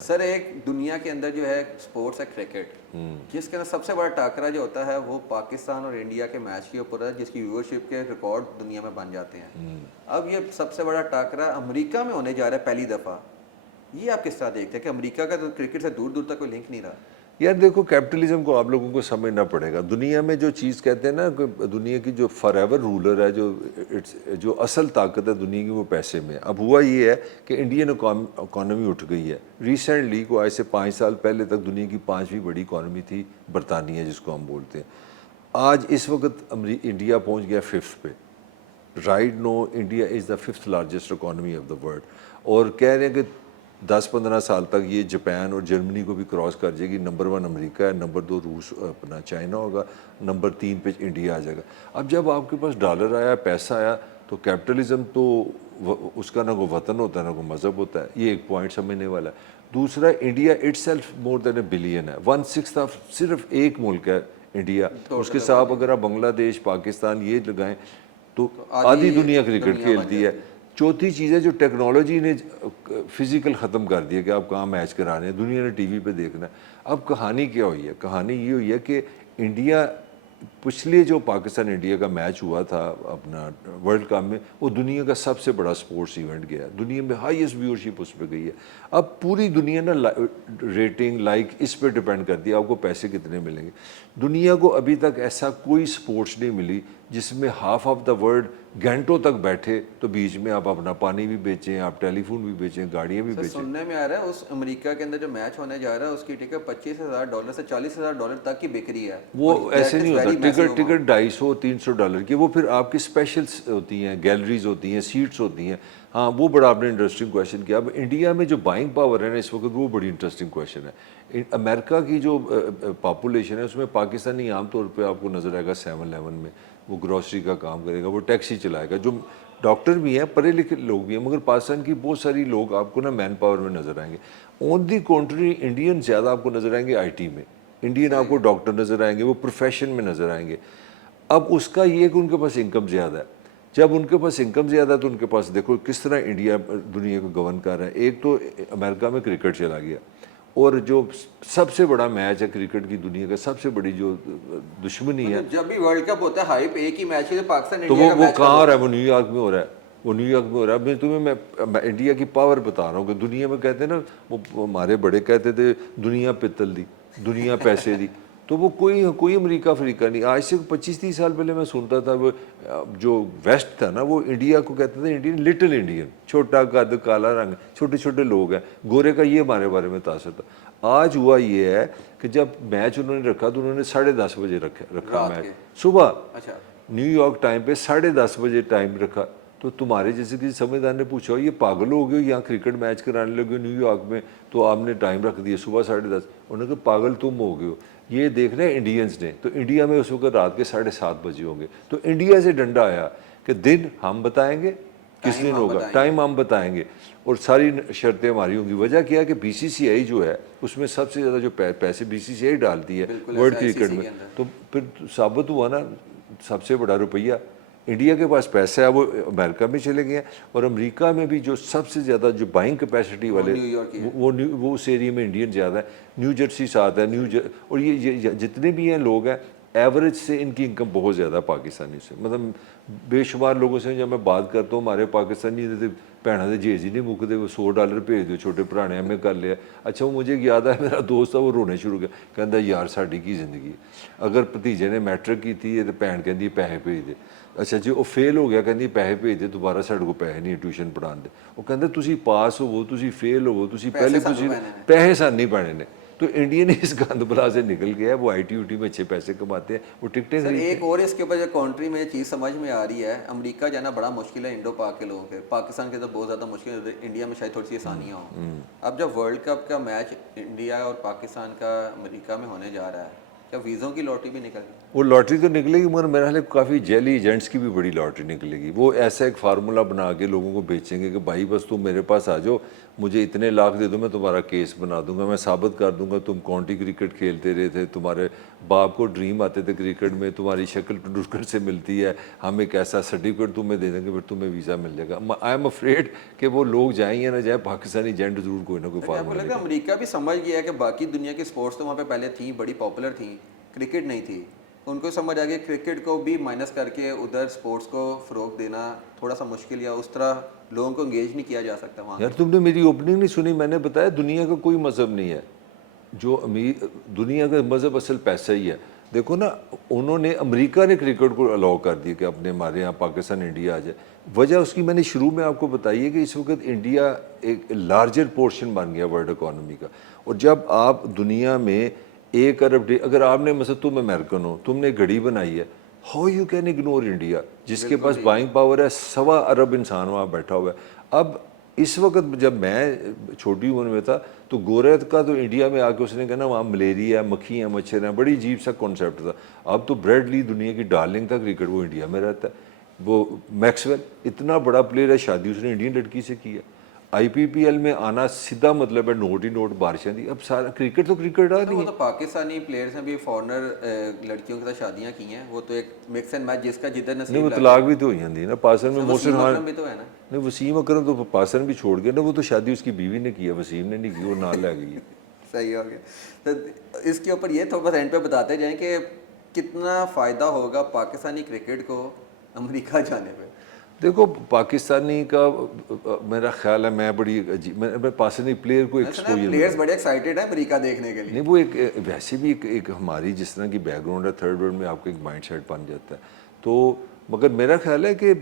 سر ایک دنیا کے اندر جو ہے سپورٹس ہے کرکٹ، جس کے اندر سب سے بڑا ٹاکرا جو ہوتا ہے وہ پاکستان اور انڈیا کے میچ کے اوپر ہے، جس کی ویورشپ کے ریکارڈ دنیا میں بن جاتے ہیں۔ اب یہ سب سے بڑا ٹاکرا امریکہ میں ہونے جا رہا ہے پہلی دفعہ۔ یہ آپ کس طرح دیکھتے ہیں کہ امریکہ کا تو کرکٹ سے دور دور تک کوئی لنک نہیں رہا؟ یار دیکھو، کیپٹلزم کو آپ لوگوں کو سمجھنا پڑے گا۔ دنیا میں جو چیز کہتے ہیں نا کہ دنیا کی جو فار ایور رولر ہے، جو اصل طاقت ہے دنیا کی، وہ پیسے میں ہے۔ اب ہوا یہ ہے کہ انڈین اکانومی اٹھ گئی ہے۔ ریسنٹلی کو آج سے 5 سال پہلے تک دنیا کی 5ویں بڑی اکانومی تھی برطانیہ، جس کو ہم بولتے ہیں۔ آج اس وقت انڈیا پہنچ گیا 5th پہ۔ Right now India is the 5th largest economy of the world, اور کہہ رہے ہیں کہ 10-15 سال تک یہ جاپان اور جرمنی کو بھی کراس کر جائے گی۔ نمبر 1 امریکہ ہے، نمبر 2 روس اپنا چائنا ہوگا، نمبر 3 پہ انڈیا آ جائے گا۔ اب جب آپ کے پاس ڈالر آیا، پیسہ آیا، تو کیپٹلزم تو اس کا نہ کوئی وطن ہوتا ہے نہ کوئی مذہب ہوتا ہے۔ یہ ایک پوائنٹ سمجھنے والا ہے۔ دوسرا، India itself more than a billion ہے۔ 1/6 آف صرف ایک ملک ہے انڈیا، اس کے ساتھ اگر آپ بنگلہ دیش، پاکستان یہ لگائیں تو آدھی دنیا کرکٹ کھیلتی ہے۔ چوتھی چیز ہے جو ٹیکنالوجی نے فزیکل ختم کر دیا کہ آپ کہاں میچ کرانے ہیں، دنیا نے ٹی وی پہ دیکھنا ہے۔ اب کہانی کیا ہوئی ہے؟ کہانی یہ ہوئی ہے کہ انڈیا پچھلے جو پاکستان انڈیا کا میچ ہوا تھا اپنا ورلڈ کپ میں، وہ دنیا کا سب سے بڑا سپورٹس ایونٹ گیا ہے، دنیا میں ہائیسٹ ویورشپ اس پہ گئی ہے۔ اب پوری دنیا نا ریٹنگ لائک اس پہ ڈپینڈ کرتی ہے آپ کو پیسے کتنے ملیں گے۔ دنیا کو ابھی تک ایسا کوئی سپورٹس نہیں ملی جس میں ہاف آف دا ورلڈ گھنٹوں تک بیٹھے، تو بیچ میں آپ اپنا پانی بھی بیچیں، آپ ٹیلی فون بھی بیچیں، گاڑیاں بھی بیچیں۔ سننے میں آ رہا ہے اس امریکہ کے اندر جو میچ ہونے جا رہا ہے اس کی ٹکٹ $25,000 سے $40,000 تک کی بکری ہے۔ وہ ایسے نہیں ہوتا، ٹکٹ $250-300 کی، وہ پھر آپ کی اسپیشلس ہوتی ہیں، گیلریز ہوتی ہیں، سیٹس ہوتی ہیں۔ ہاں، وہ بڑا آپ نے انٹرسٹنگ کویشچن کیا۔ اب انڈیا میں جو بائنگ پاور ہے نا اس وقت، وہ بڑی انٹرسٹنگ کویشچن ہے۔ امریکہ کی جو پاپولیشن ہے اس میں پاکستانی عام طور پہ آپ کو نظر آئے گا 7-11 میں، وہ گروسری کا کام کرے گا، وہ ٹیکسی چلائے گا، جو ڈاکٹر بھی ہیں، پڑھے لکھے لوگ بھی ہیں، مگر پاکستان کی بہت ساری لوگ آپ کو نا مین پاور میں نظر آئیں گے۔ آن دی کنٹری انڈین زیادہ آپ کو نظر آئیں گے آئی ٹی میں، انڈین آپ کو ڈاکٹر نظر آئیں گے، وہ پروفیشن میں نظر آئیں گے۔ اب اس کا یہ کہ ان کے پاس انکم زیادہ ہے۔ جب ان کے پاس انکم زیادہ ہے تو ان کے پاس دیکھو کس طرح انڈیا دنیا کو گورن کر رہا ہے۔ ایک تو امریکہ میں کرکٹ چلا گیا، اور جو سب سے بڑا میچ ہے کرکٹ کی دنیا کا، سب سے بڑی جو دشمنی ہے، جب بھی ورلڈ کپ ہوتا ہے ہائپ ایک ہی میچ ہے، پاکستان تو انڈیا کا وہ میچ کہاں ہو رہا ہے؟ وہ نیو یارک میں ہو رہا ہے، وہ نیو یارک میں ہو رہا ہے۔ میں انڈیا کی پاور بتا رہا ہوں کہ دنیا میں کہتے ہیں نا، وہ ہمارے بڑے کہتے تھے دنیا پتل دی، دنیا پیسے دی، تو وہ کوئی امریکہ افریقہ نہیں۔ آج سے 25-30 سال پہلے میں سنتا تھا وہ جو ویسٹ تھا نا، وہ انڈیا کو کہتے تھے انڈین، لٹل انڈین، چھوٹا قد، کالا رنگ، چھوٹے چھوٹے لوگ ہیں، گورے کا یہ ہمارے بارے میں تاثر تھا۔ آج ہوا یہ ہے کہ جب میچ انہوں نے رکھا تو انہوں نے 10:30 بجے رکھا میچ، صبح نیو یارک ٹائم پہ 10:30 بجے ٹائم رکھا۔ تو تمہارے جیسے کسی سمجھدار نے پوچھا یہ پاگل ہو گئے، یہاں کرکٹ میچ کرانے لگے نیو یارک میں، تو آپ نے ٹائم رکھ دیا صبح 10:30۔ انہوں نے کہا پاگل تم ہو گئے ہو، یہ دیکھ رہے ہیں انڈینز نے، تو انڈیا میں اس وقت رات کے 7:30 بجے ہوں گے۔ تو انڈیا سے ڈنڈا آیا کہ دن ہم بتائیں گے، کس دن ہوگا، ٹائم ہم بتائیں گے، اور ساری شرطیں ہماری ہوں گی۔ وجہ کیا ہے کہ BCCI جو ہے اس میں سب سے زیادہ جو پیسے BCCI ڈالتی ہے ورلڈ کرکٹ میں، تو پھر ثابت ہوا نا سب سے بڑا روپیہ انڈیا کے پاس پیسہ ہے، وہ امریکہ میں چلے گئے ہیں۔ اور امریکہ میں بھی جو سب سے زیادہ جو بائنگ کیپیسٹی والے، وہ اس ایریے میں انڈین زیادہ ہے۔ نیو جرسی ساتھ ہے، اور یہ جتنے بھی ہیں لوگ ہیں، ایوریج سے ان کی انکم بہت زیادہ ہے پاکستانی سے۔ مطلب بے شمار لوگوں سے جب میں بات کرتا ہوں، ہمارے پاکستانی بھیناں دے جیز ہی نہیں مکتے، وہ $100 بھیج دو، چھوٹے بھرا نے ایم اے کر لیا۔ اچھا، وہ مجھے یاد ہے میرا دوست تھا، وہ رونے شروع کیا، کہتا یار ساڈی کی زندگی، اگر بھتیجے نے میٹرک کی تھی تو بھین کہندی پیسے بھیج دے، اچھا جی وہ فیل ہو گیا، کہندی پیسے بھیج دے دوبارہ، ساڈے کو پیسے نہیں ٹیوشن پڑھان دے۔ وہ کہندا تسی پاس ہوو، تسی فیل ہوو، تسی پہلے پیسے سان نہیں پانے نے۔ تو انڈین اس گند بلا سے نکل گیا ہے، وہ آئی ٹی میں اچھے پیسے کماتے ہیں، وہ ٹکٹیں خریدتے ہیں۔ ایک اور اس کے اوپر جو کنٹری میں چیز سمجھ میں آ رہی ہے، امریکہ جانا بڑا مشکل ہے انڈو پاک کے لوگوں کے، پاکستان کے تو بہت زیادہ مشکل ہے، انڈیا میں شاید تھوڑی سی آسانیاں ہوں۔ اب جب ورلڈ کپ کا میچ انڈیا اور پاکستان کا امریکہ میں ہونے جا رہا ہے، کیا ویزوں کی لاٹری بھی نکل گئی؟ وہ لاٹری تو نکلے گی مگر میرا خیال ہے کافی جیلی ایجنٹس کی بھی بڑی لاٹری نکلے گی. وہ ایسا ایک فارمولا بنا کے لوگوں کو بیچیں گے کہ بھائی بس تم میرے پاس آ جاؤ, مجھے اتنے لاکھ دے دو, میں تمہارا کیس بنا دوں گا, میں ثابت کر دوں گا تم کاؤنٹی کرکٹ کھیلتے رہے تھے, تمہارے باپ کو ڈریم آتے تھے کرکٹ میں, تمہاری شکل ٹنڈولکر سے ملتی ہے, ہم ایک ایسا سرٹیفکیٹ تمہیں دے دیں گے, پھر تمہیں ویزا مل جائے گا. آئی ایم افریڈ کہ وہ لوگ جائیں یا نہ جائیں, پاکستانی ایجنٹ ضرور کوئی نہ کوئی آپ کو فارمولا. لگتا ہے امریکہ بھی سمجھ گیا ہے کہ باقی دنیا کی اسپورٹس تو وہاں پہ پہلے تھیں, بڑی پاپولر تھیں, کرکٹ نہیں تھی, ان کو سمجھ آ گیا کرکٹ کو بھی مائنس کر کے ادھر اسپورٹس کو فروغ دینا تھوڑا سا مشکل, یا اس طرح لوگوں کو انگیج نہیں کیا جا سکتا وہاں. یار تم نے میری اوپننگ نہیں سنی, میں نے بتایا دنیا کا کوئی مذہب نہیں ہے جو امیر, دنیا کا مذہب اصل پیسہ ہی ہے. دیکھو نا, انہوں نے امریکہ نے کرکٹ کو الاؤ کر دیا کہ اپنے ہمارے یہاں پاکستان انڈیا آ جائے. وجہ اس کی میں نے شروع میں آپ کو بتائی ہے کہ اس وقت انڈیا ایک لارجر پورشن بن گیا ورلڈ اکانومی کا, اور جب آپ دنیا میں 1 ارب, اگر آپ نے مثلا تم امریکن ہو, تم نے گھڑی بنائی ہے, how you can ignore India جس کے پاس بائنگ پاور ہے, 1.25 ارب انسان وہاں بیٹھا ہوا ہے. اب اس وقت جب میں چھوٹی عمر میں تھا تو گورت کا تو انڈیا میں آ کے اس نے کہا نا وہاں ملیریا, مکھی ہیں, مچھر ہیں, بڑی عجیب سا کانسیپٹ تھا. اب تو بریڈ لی دنیا کی ڈارلنگ تھا کرکٹ, وہ انڈیا میں رہتا ہے. وہ میکسویل اتنا بڑا پلیئر ہے, شادی اس نے انڈین لڑکی سے کی ہے. آئی پی پی ایل میں آنا سیدھا مطلب ہے نوٹ ہی نوٹ, بارشیں دی. اب سارا کرکٹ تو کرکٹ آ نہیں وہ ہے. تو پاکستانی پلیئرس نے بھی فارنر لڑکیوں کے ساتھ شادیاں کی ہیں, وہ تو ایک مکس اینڈ میچ جس کا جدھر نہیں نصیب وہ لگ طلاق بھی تو ہوئی جاتی نا. پاکستان میں محسن وسیم خان, اکرم بھی تو ہے نا. نہیں وسیم اکرم تو پاکستان بھی چھوڑ گیا نا, وہ تو شادی اس کی بیوی نے کی ہے, وسیم نے نہیں کی, وہ نال لے گئی. صحیح ہو گیا. تو اس کے اوپر یہ تو بس اینڈ پہ بتاتے جائیں کہ کتنا فائدہ ہوگا پاکستانی کرکٹ کو امریکہ جانے پہ. دیکھو پاکستانی کا میرا خیال ہے, میں بڑی عجیب, میں پاکستانی پلیئر کو ایکسپوجر پلیئرس بڑے ایکسائٹیڈ ہیں امریکہ دیکھنے کے لیے. نہیں, وہ ایک ویسے بھی ایک ہماری جس طرح کی بیک گراؤنڈ ہے, تھرڈ ورلڈ میں آپ کو ایک مائنڈ سیٹ بن جاتا ہے. تو مگر میرا خیال ہے کہ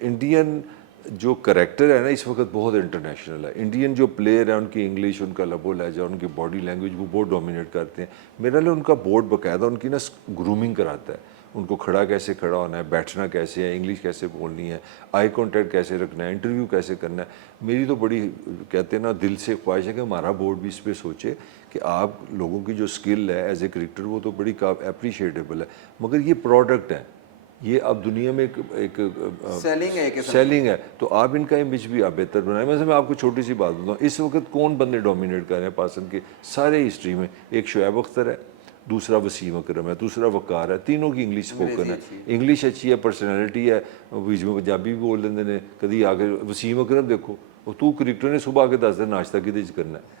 انڈین جو کریکٹر ہے نا اس وقت بہت انٹرنیشنل ہے. انڈین جو پلیئر ہیں ان کی انگلش, ان کا لب و لہجہ, ان کی باڈی لینگویج وہ بہت ڈومینیٹ کرتے ہیں. میرا لیے ان کا بورڈ باقاعدہ ان کی نا گرومنگ کراتا ہے, ان کو کھڑا کیسے کھڑا ہونا ہے, بیٹھنا کیسے ہے, انگلش کیسے بولنی ہے, آئی کانٹیکٹ کیسے رکھنا ہے, انٹرویو کیسے کرنا ہے. میری تو بڑی کہتے ہیں نا دل سے خواہش ہے کہ ہمارا بورڈ بھی اس پہ سوچے کہ آپ لوگوں کی جو اسکل ہے ایز اے کرکٹر وہ تو بڑی اپریشیٹیبل ہے, مگر یہ پروڈکٹ ہے, یہ اب دنیا میں ایک سیلنگ ہے کہ سیلنگ ہے, تو آپ ان کا امیج بھی آپ بہتر بنائیں. ویسے میں آپ کو چھوٹی سی بات بتاؤں, اس وقت کون بندے ڈومینیٹ کر رہے ہیں پاکستان کے سارے ہسٹری میں؟ ایک شعیب اختر ہے, دوسرا وسیم اکرم ہے, دوسرا وقار ہے. تینوں کی انگلش اسپوکن ہے, انگلش اچھی ہے, پرسنالٹی ہے, بیچ میں پنجابی بھی بول لیندے نے کدی. آ کے وسیم اکرم دیکھو, وہ تو کرکٹر نے صبح آ کے دس دن ناشتہ کدے کرنا ہے,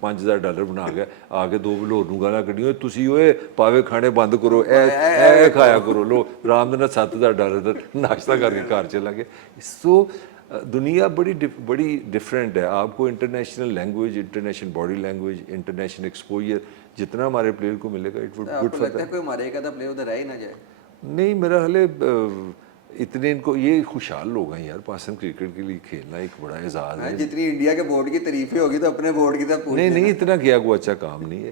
$5,000 بنا کے آ کے 2 لور نوں گالاں کڈیاں, تسی اوئے پاوے کھانے بند کرو, اے کھایا کرو, لو آرام دے $7,000 ناشتہ کر کے گھر چلا گیا. سو دنیا بڑی ڈفرینٹ ہے. آپ کو international language, international body language, international exposure جتنا ہمارے پلیئر کو ملے گا اٹ وڈ گڈ فار لگتا ہے کوئی مارے گا پلیئر ادھر رہ ہی نہ جائے. نہیں میرا حال ہے اتنے ان کو یہ خوشحال لوگ ہیں یار, پاکستان کرکٹ کے لیے کھیلنا ایک بڑا اعزاز ہے. جتنی انڈیا کے بورڈ کی تعریفیں ہوگی تو اپنے بورڈ کی طرف نہیں اتنا کیا کوئی اچھا کام نہیں ہے,